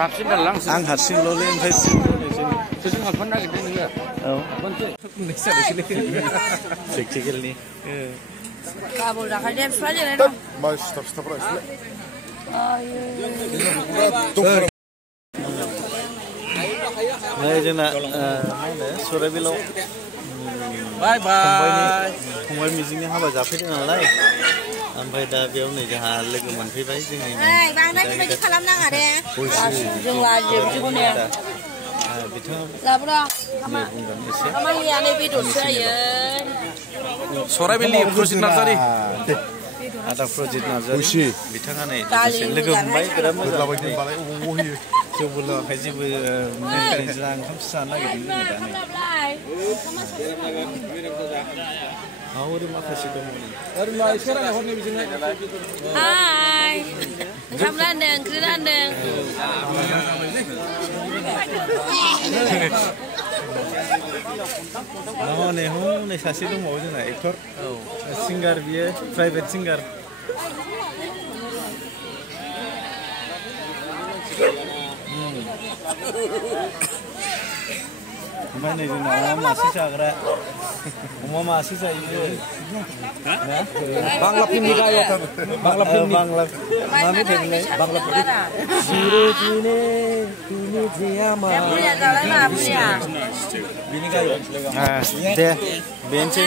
साबसिन दालां आं हारसिंल'लै ओमफ्राय सोरजों हाबफानो नागिरदों नोङो औ प्रेक्टिकेलनि गाबोन दाखालि फिफा जिरायना दं मा सिथाबफ्रा एसे नै जोंना मा होनो सराइबिलाव फंबाय मिजिंनि हाबा जाफैदों नालाय ओमफ्राय दा बेयाव नै जोंहा लोगो मोनफैबाय जोंनि बांद्राय बेबायदि खालामनाङा दे जों लाजियो बिदिखौ ने बिथाङा लाब्रा बुंगोन एसे खामानियानो बेदरसो जायो सराइबिलनि प्रजित नार्जारि आदा प्रजित नार्जारि बिथाङा नै लोगो मोनबाय बिराद मोजां जौबो लोङाखै जेबो ओंखामसो जानो नागिरदों जोङो दा ओरै माखासे दङ ओरैनो एसे रायहरनि बिदिनो हाय ओंखाम रानदों ओंख्रि रानदों हनै सासे दंबावो जोंना एक्टर सिंगार बियो प्राइभेट सिंगार ओमफ्राय नै जोंना अमा मासे जाग्रा अमा मासे जायो बांला फिल्मनि गायक बांला फिल्मनि बांला मा मेथाइमोनलाय बांला बिनि गायक दे बेनोसै